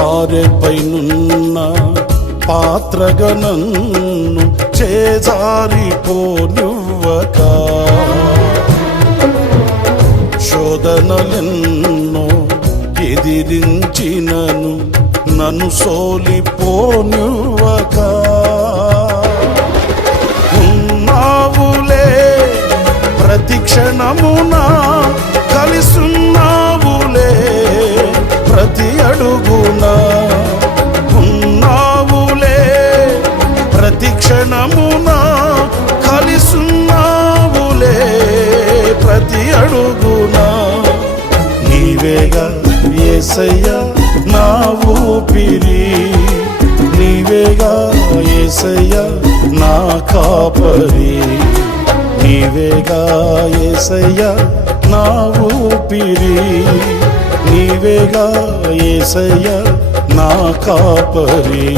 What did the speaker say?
సారెపైనున్న పాత్రగా నన్ను చేజారిపోనివ్వక, శోధనలెన్నో ఎదిరించినను నన్ను సోలిపోనివ్వక, ఉన్నావులే ప్రతి క్షణమున, కలిసున్నావులే ప్రతి అడుగున, ఉన్నావులే ప్రతి క్షణమున, కలిసున్నావులే ప్రతి అడుగున. నీవేగా యేసయ్యా నా ఊపిరి, నీవేగా యేసయ్యా నా కాపరి, నీవేగా యేసయ్యా నా ఊపిరి, నీవేగా యేసయ్యా నా కాపరి.